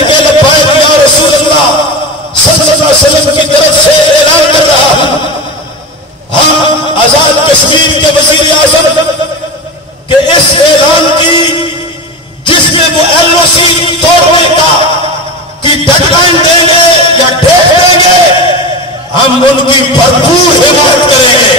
کہہ کے لبیک یا رسول اللہ صلی اللہ علیہ وسلم کی طرف سے اعلان کر رہا ہوں، ہم آزاد کشمیر کے وزیر اعظم کہ اس اعلان کی جس میں وہ LOC توڑنے کی ڈیڈ لائن دیں گے یا ڈیٹ دیں گے، ہم ان کی بھرپور حمایت کریں گے۔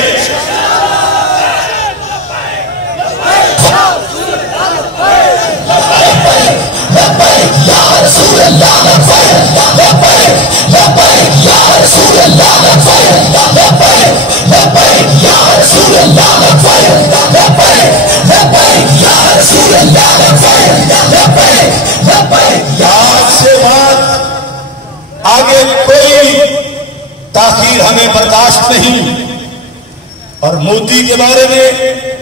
آج سے بعد آگے کوئی تاخیر ہمیں برداشت نہیں۔ اور مودی کے بارے میں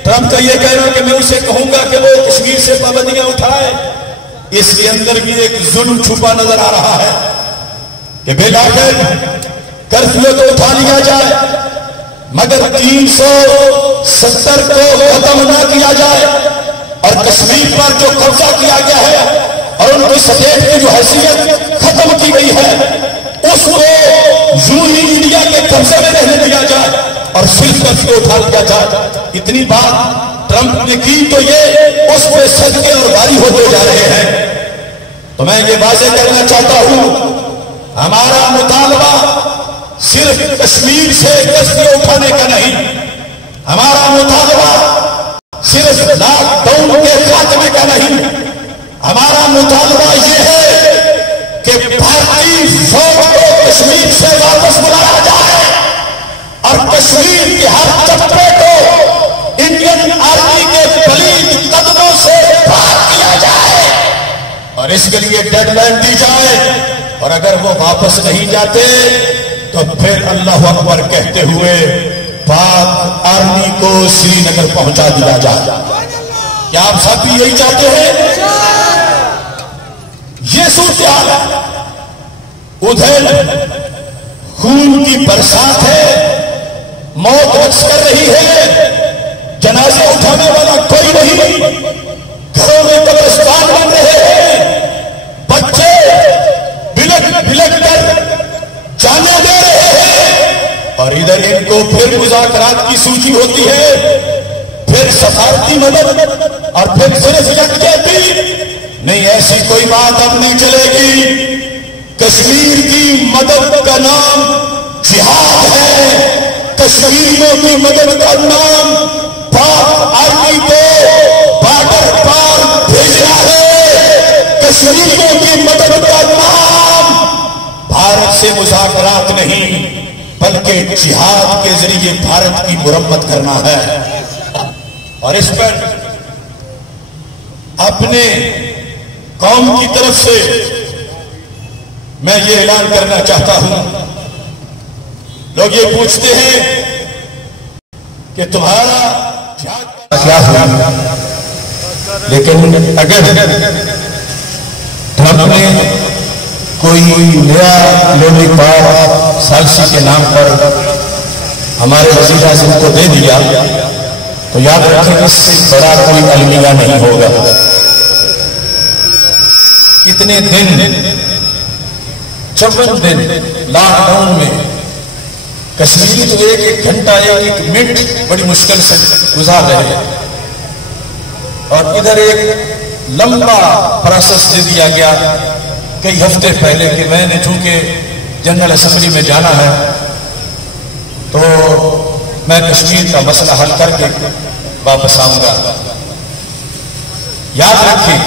ٹرمپ کا یہ کہنا کہ میں اسے کہوں گا کہ وہ کشمیر سے پابندیاں اٹھائے، اس کے اندر بھی ایک ظلم چھپا نظر آ رہا ہے کہ بلا کر کرفیو کو اٹھا لیا جائے مگر 370 کو ختم نہ کیا جائے، اور کشمیر پر جو قبضہ کیا گیا ہے اور ان کی سٹیٹ کی جو حیثیت ختم کی گئی ہے اس کو یوں ہی انڈیا کے قبضے میں رہنے دیا جائے اور صرف کرفیو اٹھا لیا جائے۔ اتنی بات ٹرمپ نے کی تو یہ اس پہ صدقے اور باری ہوتے جا رہے ہیں۔ تو میں یہ واضح کرنا چاہتا ہوں، ہمارا مطالبہ صرف کشمیر سے کرفیو اٹھانے کا نہیں، ہمارا مطالبہ صرف لاک ڈاؤن کے خاتمے کا نہیں، ہمارا مطالبہ یہ ہے کہ بھارتی فوج کو کشمیر سے واپس بلایا جائے اور کشمیر کے ہر چپڑے کو انڈین آرمی کے پلید قدموں سے پاک کیا جائے اور اس کے لیے ڈیڈ لائن دی جائے، اور اگر وہ واپس نہیں جاتے تو پھر اللہ اکبر کہتے ہوئے پاک آرمی کو سری نگر پہنچا دیا جائے۔ کیا آپ سب بھی یہی چاہتے ہیں؟ یہ صورتحال ہے، ادھر خون کی برسات ہے، موت رقص کر رہی ہے، جنازے اٹھانے والا کوئی نہیں، گھروں میں قبرستان بن رہے ہیں، بچے بلک بلک کر جانیں دے رہے ہیں، اور ادھر ان کو پھر مذاکرات کی سوچی ہوتی ہے، پھر سفارتی مدد اور پھر صرف یکجہتی۔ نہیں، ایسی کوئی بات اب نہیں چلے گی۔ کشمیر کی مدد کا نام جہاد ہے، کشمیریوں کی مدد کا نام پاک آرمی کو بارڈر پار بھیجنا ہے، کشمیریوں کی مدد کا نام بھارت سے مذاکرات نہیں بلکہ جہاد کے ذریعے بھارت کی مرمت کرنا ہے۔ اور اس پر اپنے قوم کی طرف سے میں یہ اعلان کرنا چاہتا ہوں، لوگ یہ پوچھتے ہیں کہ تمہارا کیا ہوا، لیکن اگر ٹرمپ نے کوئی نیا لونی پار سالسی کے نام پر ہمارے وزیر اعظم کو دے دیا تو یاد رکھیں اس سے بڑا کوئی المیہ نہیں ہوگا۔ اتنے دن 54 دن لاک ڈاؤن میں کشمیری تو ایک گھنٹہ ایک منٹ بڑی مشکل سے گزار رہے ہیں، اور ادھر ایک لمبا پروسیس دے دیا گیا کئی ہفتے پہلے کہ میں نے چونکہ جنرل اسمبلی میں جانا ہے تو میں کشمیر کا مسئلہ حل کر کے واپس آؤں گا۔ یاد رکھیں،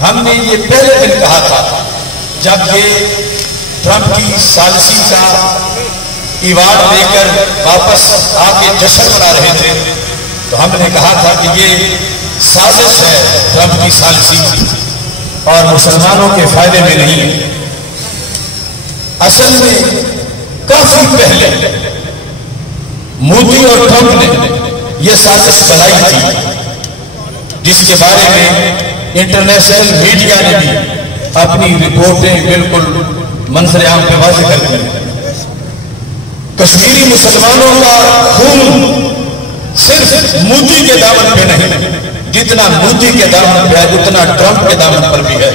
ہم نے یہ پہلے دن کہا تھا جب یہ ٹرمپ کی ثالثی کا ایوارڈ لے کر واپس آ کے جشن منا رہے تھے، تو ہم نے کہا تھا کہ یہ سازش ہے ٹرمپ کی ثالثی اور مسلمانوں کے فائدے میں نہیں ہے۔ اصل میں کافی پہلے مودی اور ٹرمپ نے یہ سازش چلائی تھی، جس کے بارے میں انٹرنیشنل میڈیا نے بھی اپنی رپورٹیں بالکل منظر عام پہ واضح کر دی۔ کشمیری مسلمانوں کا خون صرف مودی کے دامن پہ نہیں، جتنا مودی کے دامن پہ ہے اتنا ٹرمپ کے دامن پر بھی ہے۔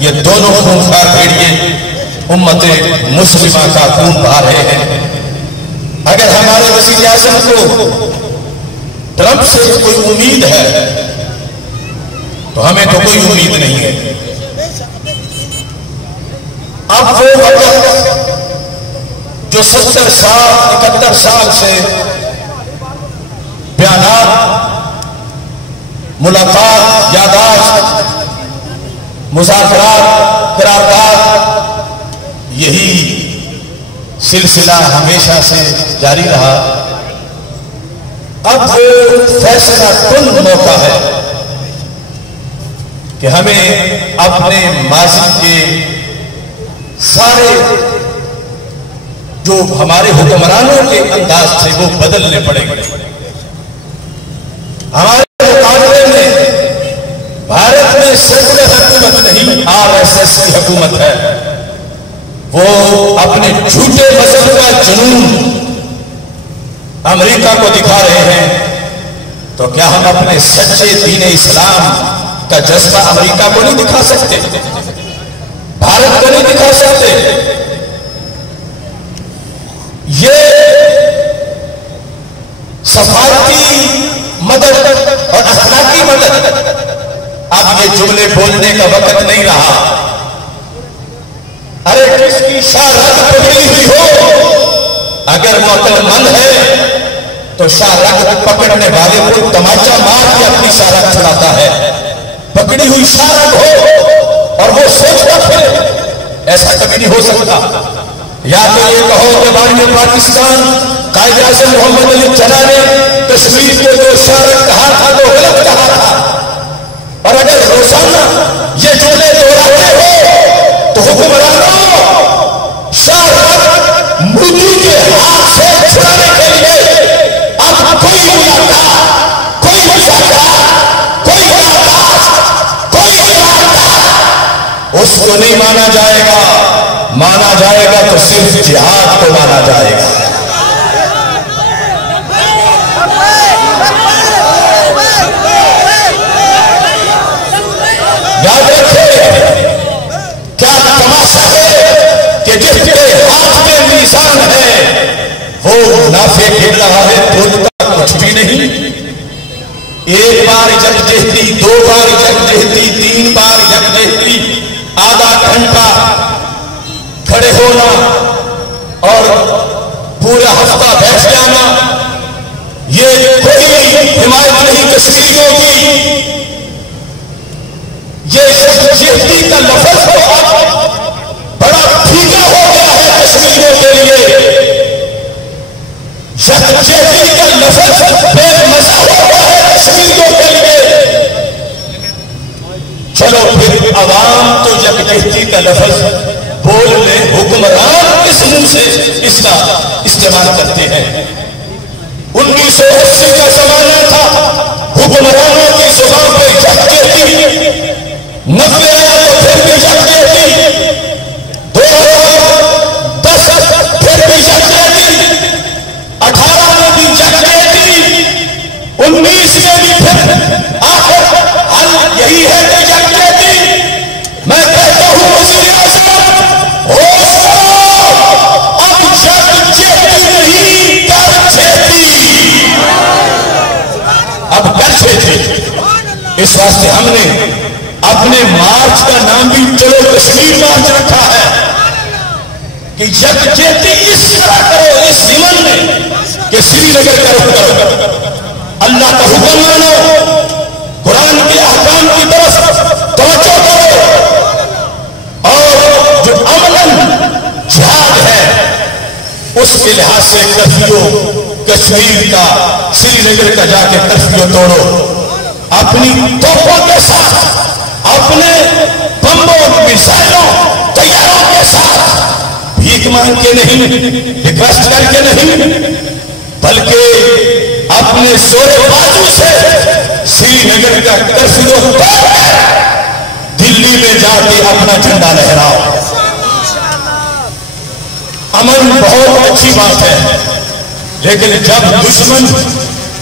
یہ دونوں خونخوار بھیڑیے امت مسلمہ کا خون بہا رہے ہیں۔ اگر ہمارے وزیر اعظم کو ٹرمپ سے کوئی امید ہے تو ہمیں تو کوئی امید نہیں ہے۔ اب وہ وقت جو 70 سال 71 سال سے بیانات، ملاقات، یادداشت، مذاکرات، قرارداد، یہی سلسلہ ہمیشہ سے جاری رہا۔ اب وہ فیصلہ کن موقع ہے کہ ہمیں اپنے ماضی کے سارے جو ہمارے حکمرانوں کے انداز تھے وہ بدلنے پڑیں گے۔ ہمارے مقابلے میں بھارت میں سیکولر حکومت نہیں، RSS کی حکومت ہے۔ وہ اپنے جھوٹے مذہب کا جنون امریکہ کو دکھا رہے ہیں، تو کیا ہم اپنے سچے دین اسلام کا جذبہ امریکہ کو نہیں دکھا سکتے؟ بھارت کو نہیں دکھا سکتے؟ یہ سفارتی مدد اور اخلاقی مدد اب یہ جملے بولنے کا وقت نہیں رہا۔ ارے کس کی شاہراہ پکڑی ہوئی ہو، اگر وہ عقل مند ہے تو شاہراہ پکڑنے والے کو تماچا مار کے اپنی شاہراہ چھڑاتا ہے۔ پکڑی ہوئی شاہراہ ہو اور وہ سوچتا پھر، ایسا کبھی نہیں ہو سکتا۔ یا تو یہ کہو کہ بانی پاکستان قائد اعظم محمد علی جناح نے کشمیر کو جو شاہراہ کہا تھا وہ غلط کہا تھا، اور اگر روزانہ یہ جملے دہراتے ہو تو حکمرانوں شاہراہ مودی کے ہاتھ سے چھڑانے کے لیے اب کوئی ملاقات، کوئی مذاکرات، کوئی یادداشت، کوئی قرارداد اس کو نہیں مانا جائے گا۔ مانا جائے گا تو صرف جہاد کو مانا جائے گا۔ یاد رکھیں، کیا تماشا ہے کہ جس کے ہاتھ میں میزان ہے وہ نافع گر رہا ہے، بولتا کچھ بھی نہیں۔ ایک بار یکجہتی، 2 بار یکجہتی، 3 بار یکجہتی، آدھا گھنٹہ کھڑے ہونا اور پورا ہفتہ بیٹھ جانا، یہ کوئی حمایت نہیں کشمیریوں کی۔ یہ یکجہتی کا لفظ بڑا پھیکا ہو گیا ہے کشمیریوں کے لیے۔ یکجہتی کا لفظ بے مزہ ہو گیا ہے کشمیریوں کے لیے۔ چلو پھر عوام تو یکجہتی کا لفظ بول لیں، حکمران اس منہ سے اس کا استعمال کرتے ہیں۔ 1980 کا زمانہ تھا، حکمرانوں کی زبان پہ یکجہتی، 90 آیا تو پھر بھی یکجہتی، 2010 پھر بھی یکجہتی، 18 میں بھی یکجہتی، 19 میں بھی پھر آخر حل یہی ہے کہ یکجہتی۔ میں کہتا ہوں وزیر اعظم اس واسطے ہم نے اپنے مارچ کا نام بھی چلو کشمیر مارچ رکھا ہے کہ یکجہتی اس طرح کرو، اس زمن میں کہ سری نگر کا رخ کرو، اللہ کا حکم مانو، قرآن کے احکام کی طرف توجہ کرو، اور جو عملاً جہاد ہے اس کے لحاظ سے کرفیو کشمیر کا، سری نگر کا جا کے کرفیو توڑو، اپنی توپوں کے ساتھ، اپنے بمبوں، میزائلوں، طیاروں کے ساتھ، بھیک مانگ کے نہیں، ریکویسٹ کر کے نہیں، بلکہ اپنے زور بازو سے سری نگر کا کرفیو توڑ کر دلی میں جا کے اپنا جھنڈا لہراؤ۔ امن بہت اچھی بات ہے، لیکن جب دشمن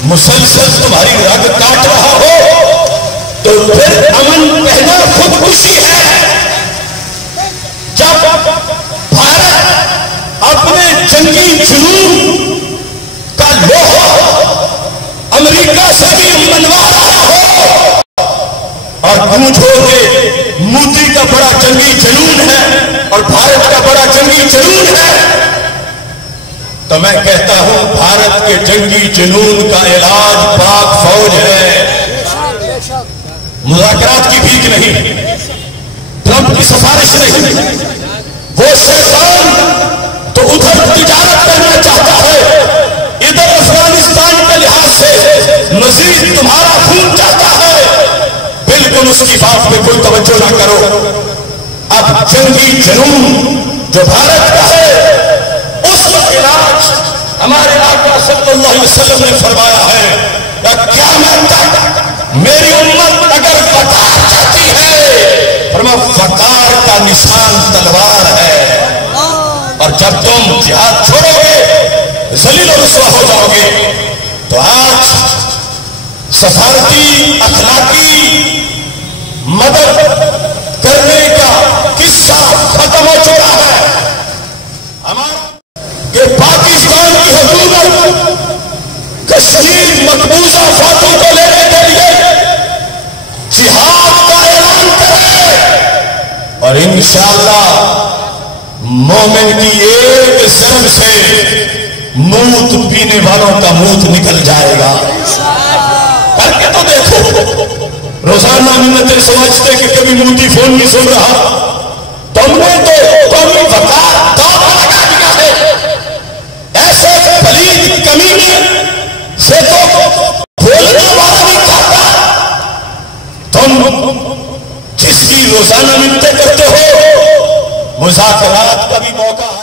مسلسل تمہاری رگ کاٹ رہا ہو تو پھر امن کہنا خودکشی ہے۔ گونج ہو کہ مودی کا بڑا جنگی جنون ہے اور بھارت کا بڑا جنگی جنون ہے، تو میں کہتا ہوں بھارت کے جنگی جنون کا علاج پاک فوج ہے، مذاکرات کی بھیک نہیں، ٹرمپ کی سفارش نہیں۔ وہ شیطان تو ادھر تجارت کرنا چاہتا ہے، ادھر افغانستان کے لحاظ سے مزید تمہارا خون چاہتا ہے، بالکل اس کی بات پہ کوئی توجہ نہ کرو۔ اب جنگی جنون جو بھارت کا ہے اس کا علاج ہمارے آقا صلی اللہ علیہ وسلم نے فرمایا ہے کہ قیامت تک میری امت اگر وقار چاہتی ہے، فرمایا وقار کا نشان تلوار ہے، اور جب تم جہاد چھوڑو گے ذلیل و رسوا ہو جاؤ گے۔ تو آج سفارتی اخلاقی مدد کرنے کا قصہ ختم ہو چکا ہے ہمارا، کہ پاکستان کی حکومت کشمیر مقبوضہ فاتوں کو لینے کے لیے جہاد کا اعلان کرے، اور انشاءاللہ مومن کی ایک ضرب سے موت پینے والوں کا موت نکل جائے گا۔ کر کے تو دیکھو، روزانہ منتیں سمجھتے کہ کبھی مودی فون نہیں سن رہا، تم نے تو قومی وقار داغ لگا دیا ہے، ایسے پلید کمینے سے تو بولنے والا نہیں چاہتا، تم جس کی روزانہ منتیں کرتے ہو مذاکرات کا بھی موقع